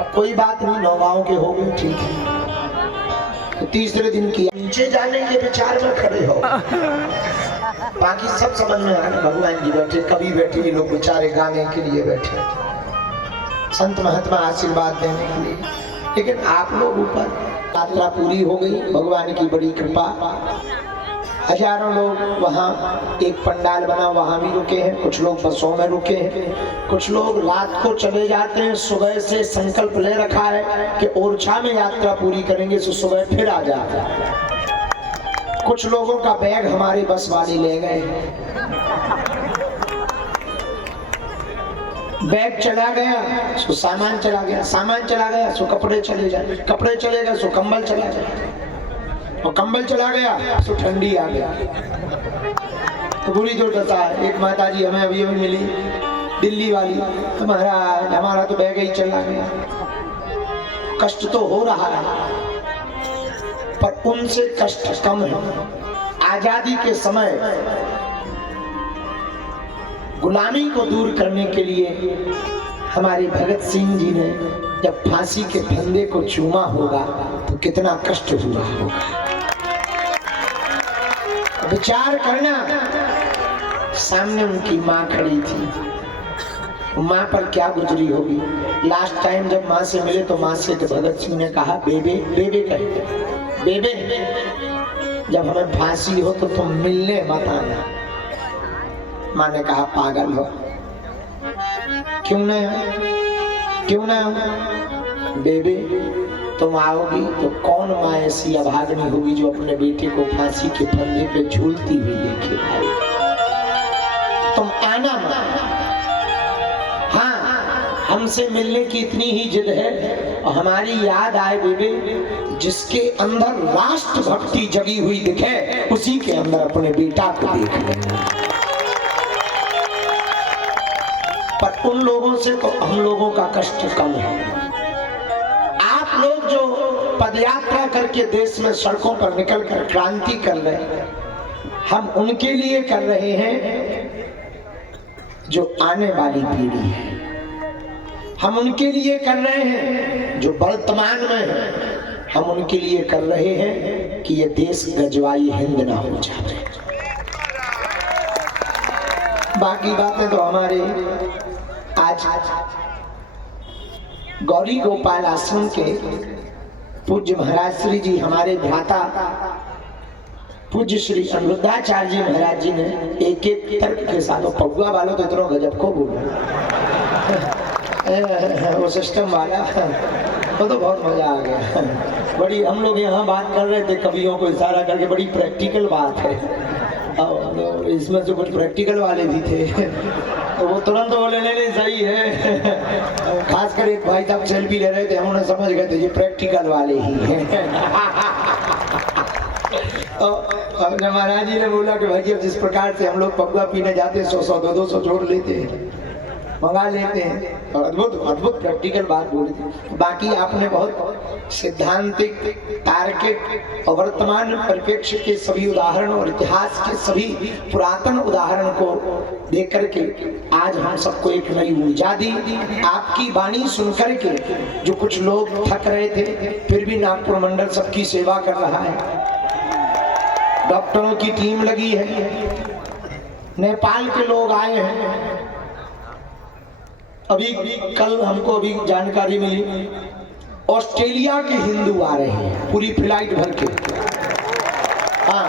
अब कोई बात नहीं, 9 गांव के हो गए, ठीक है। तो तीसरे दिन किया, नीचे जाने के विचार में खड़े हो, बाकी सब समझ में आ गया। भगवान जी बैठे, कभी बैठे, ये लोग बेचारे गाने के लिए बैठे, संत महात्मा आशीर्वाद देने के लिए। लेकिन आप लोग ऊपर, यात्रा पूरी हो गई, भगवान की बड़ी कृपा। हजारों लोग वहाँ, एक पंडाल बना वहाँ भी रुके हैं, कुछ लोग बसों में रुके हैं, कुछ लोग रात को चले जाते हैं। सुबह से संकल्प ले रखा है कि ओरछा में यात्रा पूरी करेंगे, तो सुबह फिर आ जाते हैं। कुछ लोगों का बैग हमारे बस वाले ले गए, बैग चला गया सो सामान चला गया, सामान चला गया सो कपड़े चले जाए, कपड़े चले गए सो कंबल चला जाए, और कंबल चला गया तो ठंडी आ गया। तो बुरी जो दशा है। एक माता जी हमें अभी अभी मिली, दिल्ली वाली, तो महाराज हमारा तो बैग ही चला गया। कष्ट तो हो रहा है, पर उनसे कष्ट कम है। आजादी के समय गुलामी को दूर करने के लिए हमारे भगत सिंह जी ने जब फांसी के फंदे को चूमा होगा तो कितना कष्ट हुआ होगा। विचार करना, सामने उनकी माँ खड़ी थी, माँ पर क्या गुजरी होगी। लास्ट टाइम जब माँ से मिले तो माँ से भगत सिंह ने कहा, बेबे, बेबे कहते, बेबे जब हमें फांसी हो तो तुम मिलने मत आना। माँ ने कहा, पागल हो, क्यों ना बेबे, तुम आओगी तो कौन माँ ऐसी अभागनी होगी जो अपने बेटे को फांसी के फंदे पे झूलती हुई लेके आएगी। तुम आना माँ। हाँ, हमसे मिलने की इतनी ही जिद है, और हमारी याद आए बेबे, जिसके अंदर राष्ट्र भक्ति जगी हुई दिखे उसी के अंदर अपने बेटा को देख लेना। पर उन लोगों से तो हम लोगों का कष्ट कम है। आप लोग जो पदयात्रा करके देश में सड़कों पर निकलकर क्रांति कर रहे हैं, हम उनके लिए कर रहे हैं जो आने वाली पीढ़ी है। हम उनके लिए कर रहे हैं जो वर्तमान में है। हम उनके लिए कर रहे हैं कि ये देश गजवाई हिंद ना हो जाए। बाकी बातें तो हमारे आज गौरी गोपाल आश्रम के पूज्य महाराज श्री जी, हमारे भ्राता पूज्य श्री अनिरुद्धाचार्य जी महाराज जी ने एक एक तर्क के साथ, पगुआ वालों तो इतना गजब को बोला वो सिस्टम वाला, वो तो बहुत मजा आ गया। बड़ी हम लोग यहाँ बात कर रहे थे, कवियों को इशारा करके, बड़ी प्रैक्टिकल बात है। और इसमें जो कुछ प्रैक्टिकल वाले भी थे तो वो तुरंत बोले नहीं सही है। खासकर एक भाई साहब सेल्फी ले रहे थे, हम उन्हें समझ गए थे ये प्रैक्टिकल वाले ही हैं। तो महाराज जी ने बोला कि भाई जिस प्रकार से हम लोग पगुआ पीने जाते 100-100 200 जोड़ लेते हैं, मंगा लेते हैं, और अद्भुत अद्भुत प्रैक्टिकल बात बोली थी। बाकी आपने बहुत सिद्धांतिक, तार्किक और वर्तमान परिप्रेक्ष्य के सभी उदाहरण और इतिहास के सभी पुरातन उदाहरण को देकर के आज हम सबको एक नई ऊर्जा दी। आपकी वाणी सुनकर के जो कुछ लोग थक रहे थे, फिर भी नागपुर मंडल सबकी सेवा कर रहा है। डॉक्टरों की टीम लगी है, नेपाल के लोग आए हैं। अभी कल हमको अभी जानकारी मिली, ऑस्ट्रेलिया के हिंदू आ रहे हैं पूरी फ्लाइट भर के। हाँ,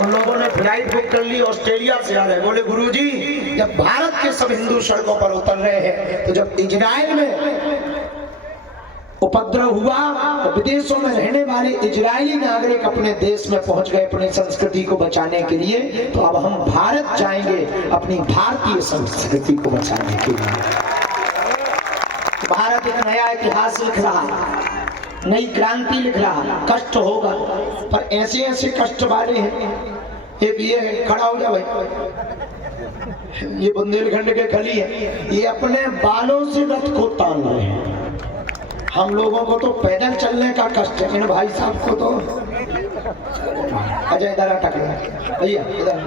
उन लोगों ने फ्लाइट बुक कर ली, ऑस्ट्रेलिया से आ रहे हैं। बोले गुरुजी, जब भारत के सब हिंदू सड़कों पर उतर रहे हैं, तो जब इजराइल में उपद्रव हुआ तो विदेशों में रहने वाले इजरायली नागरिक अपने देश में पहुंच गए अपनी संस्कृति को बचाने के लिए, तो अब हम भारत जाएंगे अपनी भारतीय संस्कृति को बचाने के लिए। भारत एक नया इतिहास लिख रहा, नई क्रांति लिख रहा। कष्ट होगा, पर ऐसे ऐसे कष्ट वाले हैं। एक ये खड़ा हो जाए भाई, ये बुंदेलखंड के खली है, ये अपने बालों से रथ को तान रहे हैं। हम लोगों को तो पैदल चलने का कष्ट है, इन भाई साहब को तो। अजय इधर अटक गया भैया, इधर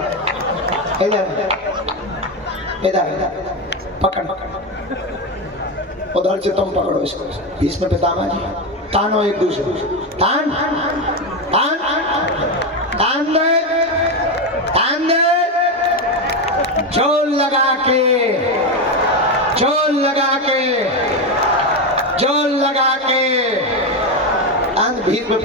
इधर इधर पकड़। उधर से तुम पकड़ो इसको। भीष्म पितामह जी तानो एक दूसरे तान तान तान दे तान दे। जोर लगा के जोर लगा के जोर लगा के भीष्म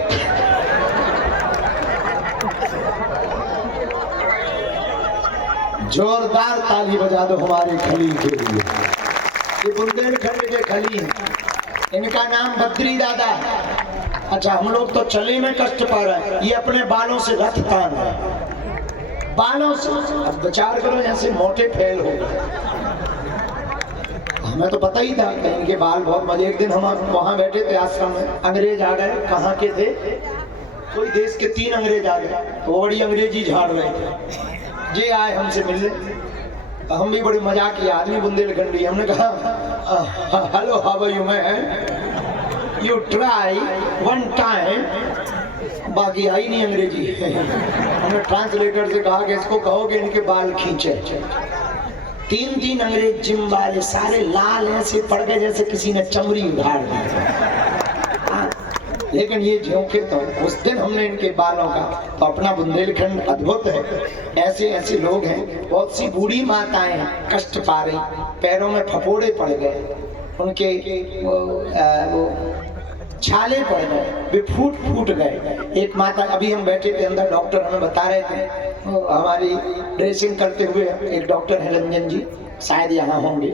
जोरदार ताली बजा दो हमारे खलील के लिए। ये बुंदेलखंड के खलील, इनका नाम बद्री दादा है। अच्छा हम लोग तो चले में कष्ट पा रहे हैं, ये अपने बालों से रथ तान रहे हैं, बालों से। अब विचार करो जैसे मोटे फैल हो गए। हमें तो पता ही था कि इनके बाल बहुत मजे। एक दिन हम वहां बैठे थे आश्रम में, अंग्रेज आ गए। कहाँ के थे? कोई देश के 3 अंग्रेज आ गए, तो बड़ी अंग्रेजी झाड़ रहे थे। जे आए हमसे मिलने, हम भी बड़ी मजाक किया, आदमी बुंदेलखंडी। हमने कहा hello how are you man, you try one time. बाकी आई नहीं अंग्रेजी। हमने ट्रांसलेटर से कहा कि इसको कहो कि इनके बाल खींचे। 3 अंग्रेज जिम वाले सारे लाल ऐसे पड़ गए जैसे किसी ने चमड़ी उधार दी। लेकिन ये झोंके तो उस दिन हमने इनके बालों का तो अपना बुंदेलखंड अद्भुत है। ऐसे ऐसे लोग हैं। बहुत सी बूढ़ी माताएं कष्ट पा रही, पैरों में फपोड़े पड़ गए, उनके वो छाले पड़ गए, वे फूट गए। एक माता, अभी हम बैठे थे अंदर, डॉक्टर हमें बता रहे थे, हमारी ड्रेसिंग करते हुए एक डॉक्टर है रंजन जी, शायद यहाँ होंगे,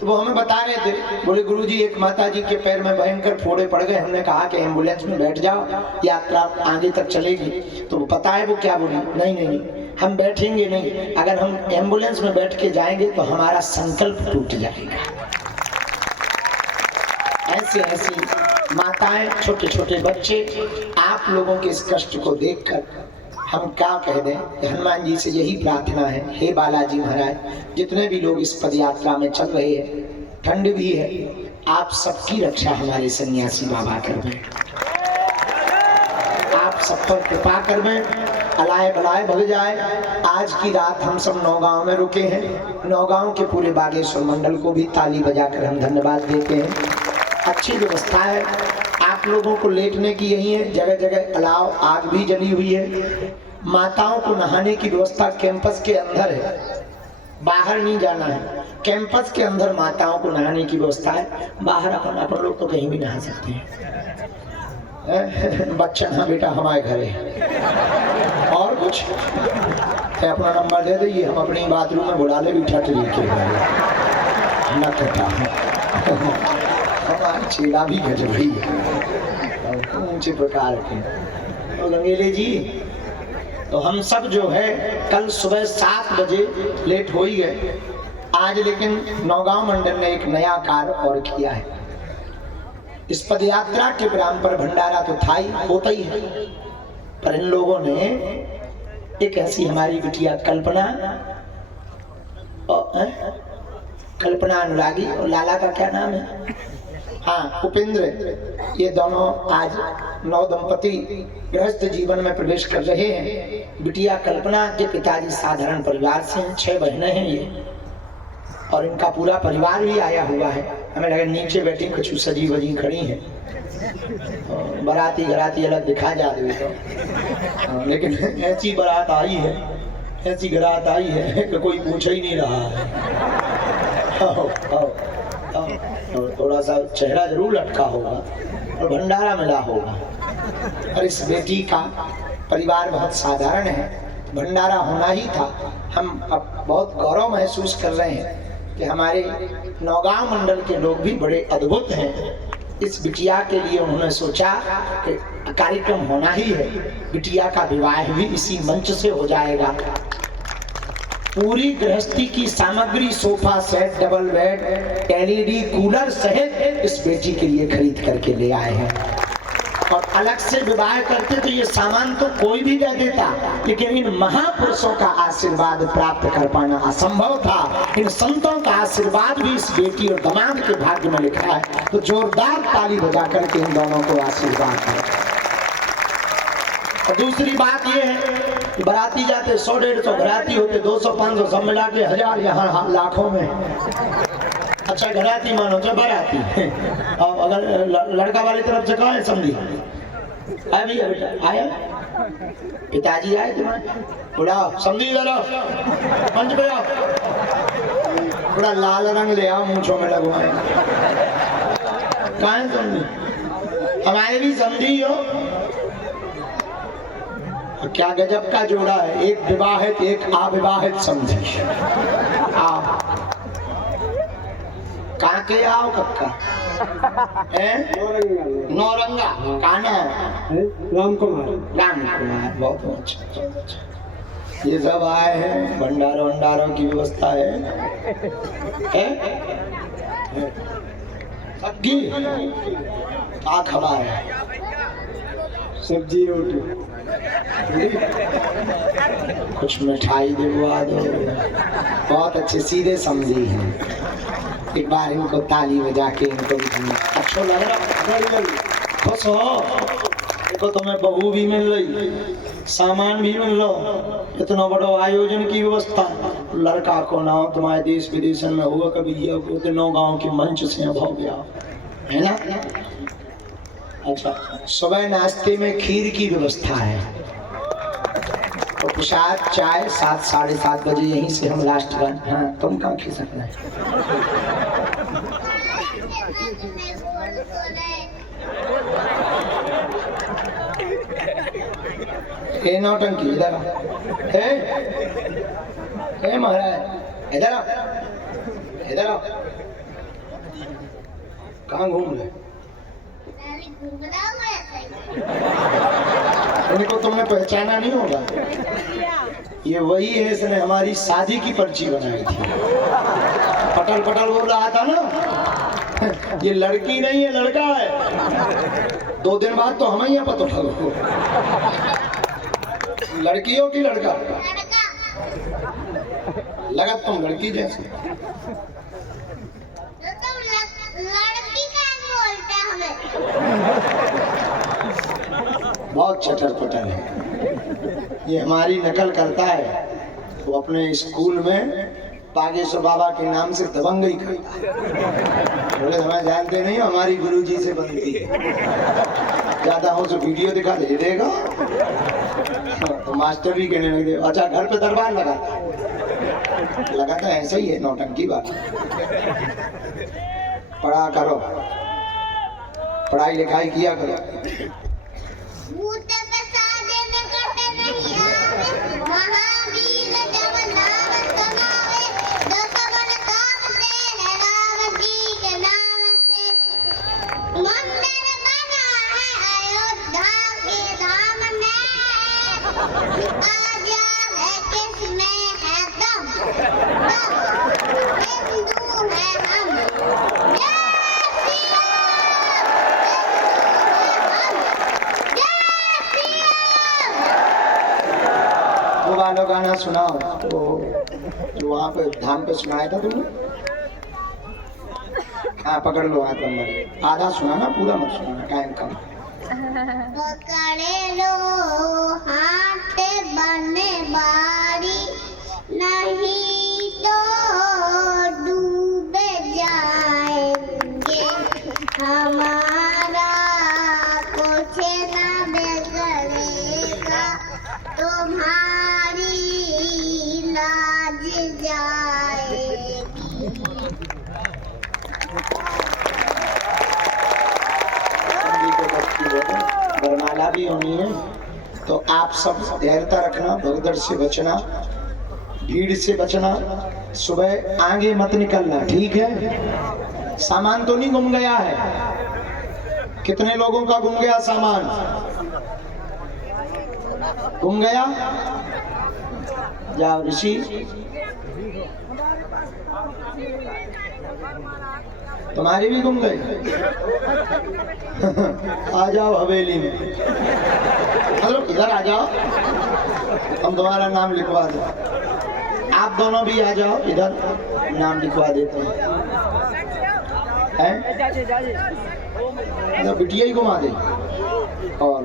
तो वो हमें बता रहे थे। बोले गुरुजी एक माता जी के पैर में भयंकर फोड़े पड़ गए। हमने कहा कि एम्बुलेंस में बैठ जाओ, यात्रा आगे तक चलेगी। तो वो पता है वो क्या बोली? नहीं हम बैठेंगे नहीं, अगर हम एम्बुलेंस में बैठ के जाएंगे तो हमारा संकल्प टूट जाएगा। ऐसे ऐसी माताएं, छोटे छोटे बच्चे, आप लोगों के इस कष्ट को देखकर हम क्या कह दें। हनुमान जी से यही प्रार्थना है, हे बालाजी महाराज, जितने भी लोग इस पद यात्रा में चल रहे हैं, ठंड भी है, आप सबकी रक्षा हमारे सन्यासी बाबा कर दें। आप सब पर कृपा कर दें, अलाए बलाए भग जाए। आज की रात हम सब नौगांव में रुके हैं। नौगांव के पूरे बागेश्वर मंडल को भी ताली बजाकर हम धन्यवाद देते हैं। अच्छी व्यवस्था है, आप लोगों को लेटने की यही है, जगह जगह अलाव आग भी जली हुई है। माताओं को नहाने की व्यवस्था कैंपस के अंदर है, बाहर नहीं जाना है। कैंपस के अंदर माताओं को नहाने की व्यवस्था है, बाहर अपन लोग तो कहीं भी नहा सकते हैं। बच्चा हाँ बेटा हमारे घर है और कुछ अपना नंबर दे दीजिए, हम अपनी बाथरूम में बुला ले बिठा के लेके न करता हमारी छेड़ा भी गजबी है ऊंचे प्रकार के। तो गंगेले जी, तो हम सब जो है कल सुबह 7 बजे लेट हो ही गए आज, लेकिन नौगांव मंडल ने एक नया कार्य और किया है। इस पदयात्रा के ग्राम पर भंडारा तो था ही, होता ही है, पर इन लोगों ने एक ऐसी हमारी बिटिया कल्पना अनुरागी और लाला का क्या नाम है, हाँ उपेंद्र, ये दोनों आज नव दंपति गृहस्थ जीवन में प्रवेश कर रहे हैं। बिटिया कल्पना के पिताजी साधारण परिवार से हैं, 6 बहनें हैं ये, और इनका पूरा परिवार भी आया हुआ है। हमें लगा नीचे बैठी कुछ सजी वजी खड़ी है, बाराती घराती अलग दिखा जा रही तो, लेकिन ऐसी बारात आई है, ऐसी बारात आई है कि कोई पूछ ही नहीं रहा है। थोड़ा सा चेहरा जरूर लटका होगा और भंडारा मिला होगा, और इस बेटी का परिवार बहुत साधारण है, भंडारा होना ही था। हम अब बहुत गौरव महसूस कर रहे हैं कि हमारे नौगांव मंडल के लोग भी बड़े अद्भुत हैं। इस बिटिया के लिए उन्होंने सोचा कि कार्यक्रम होना ही है, बिटिया का विवाह भी इसी मंच से हो जाएगा। पूरी गृहस्थी की सामग्री, sofa set, double bed, LED cooler सहित इस बेटी के लिए खरीद करके ले आए हैं। और अलग से विवाह करते तो ये सामान तो कोई भी दे देता, लेकिन इन महापुरुषों का आशीर्वाद प्राप्त कर पाना असंभव था। इन संतों का आशीर्वाद भी इस बेटी और दामाद के भाग्य में लिखा है। तो जोरदार ताली बजा करके इन दोनों को आशीर्वाद है। और दूसरी बात ये है, बराती जाते 100-150 बराती होते, 200-500 सब मिला के 1000, यहाँ लाखों में। अच्छा घराती मानो जो बाराती। अब अगर लड़का वाली तरफ से कहाँ है समझी? आया भैया बेटा आया, पिताजी आए तुम्हारे, बुलाओ समझी जरा मंच पे आओ, थोड़ा लाल रंग ले आओ मूंछों में लगवाए। कहाँ है समझी? हमारे भी समझी हो। क्या गजब का जोड़ा है, एक विवाहित एक अविवाहित समझी। आओ कहाँ के आओ कक्का नौरंगा काना राम कुमार बहुत अच्छा। ये सब आए हैं, भंडारों भंडारों की व्यवस्था है? सबकी क्या खबा है? सब्जी रोटी कुछ मिठाई दिलवा दो। बहुत अच्छे सीधे समझी हैं। एक बार इनको ताली बजा के इनको भी अच्छा लग रहा। खुश हो? देखो तुम्हें बहू भी मिल रही, सामान भी मिल रहा, इतना बड़ा आयोजन की व्यवस्था। लड़का को ना हो तुम्हारे देश विदेश में हुआ कभी ये उतनों गांव के मंच से अभाव गया है ना। अच्छा सुबह नाश्ते में खीर की व्यवस्था है, तो प्रसाद चाय 7 साढ़े 7 बजे यहीं से हम लास्ट कर। हाँ तुम कहाँ खी सकना है? ए नौटंकी इधर ए महाराज इधर इधर कहाँ घूम रहे? इनको तुमने पहचाना नहीं होगा, ये वही है इसने हमारी शादी की पर्ची बनाई थी। पटल पटल बोल रहा था ना, ये लड़की नहीं है लड़का है। 2 दिन बाद तो हम ही पता उठा लड़की हो कि लड़का? लगा तुम लड़की जैसे। बहुत चटर पटर है, ये हमारी नकल करता है। वो अपने स्कूल में बागेश्वर बाबा के नाम से दबंगई करता है। बोले हमें जानते नहीं, हमारी गुरुजी से बनती है। ज्यादा हो तो वीडियो दिखा दे देगा तो मास्टर भी कहने लगे अच्छा घर पे दरबार लगाता है। ऐसा ही है नौटंकी बात। पढ़ा करो, पढ़ाई लिखाई किया करो। वाला गाना सुनाओ तो जो वहाँ पे धाम पे सुनाया था तुमने। हाँ पकड़ लो हाथ नंबर, आधा सुनाना पूरा मत सुनाना, टाइम कम। पकड़े लो हाथ बने बारी, नहीं तो डूबे जाएंगे, हमारा कुछ ना बिगड़ेगा, तुम्हारी लाज जाएगी। वरमाला भी होनी है, तो आप सब धैर्यता रखना, भगदड़ से बचना, भीड़ से बचना, सुबह आगे मत निकलना, ठीक है। सामान तो नहीं गुम गया है? कितने लोगों का गुम गया सामान? गुम गया? जाओ ऋषि, तुम्हारी भी गुम गई। आ जाओ हवेली में, मतलब इधर आ जाओ, हम तुम्हारा नाम लिखवा दो। आप दोनों भी आ जाओ इधर, नाम लिखवा देते हैं। बिटिया ही घुमा दे और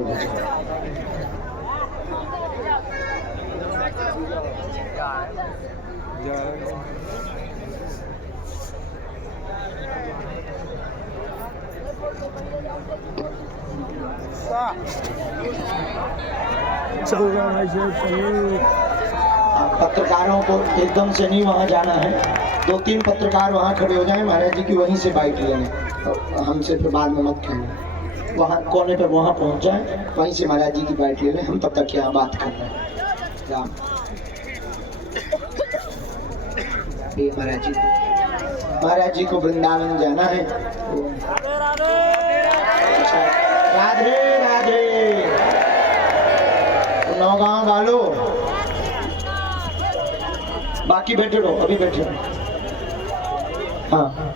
पत्रकारों को एकदम से नहीं वहाँ जाना है, 2-3 पत्रकार वहाँ खड़े हो जाएं, महाराज जी की वहीं से बाइट ले लें, हमसे फिर बाद में मत कहना, वहाँ कोने पे वहाँ पहुँच जाए, वहीं से महाराज जी की बाइट ले लें, हम तब तक यहाँ बात कर रहे हैं। राम ये महाराज जी को वृंदावन जाना है। राधे राधे। नौगांव वालों बाकी बैठे रहो, अभी बैठे रहो। हाँ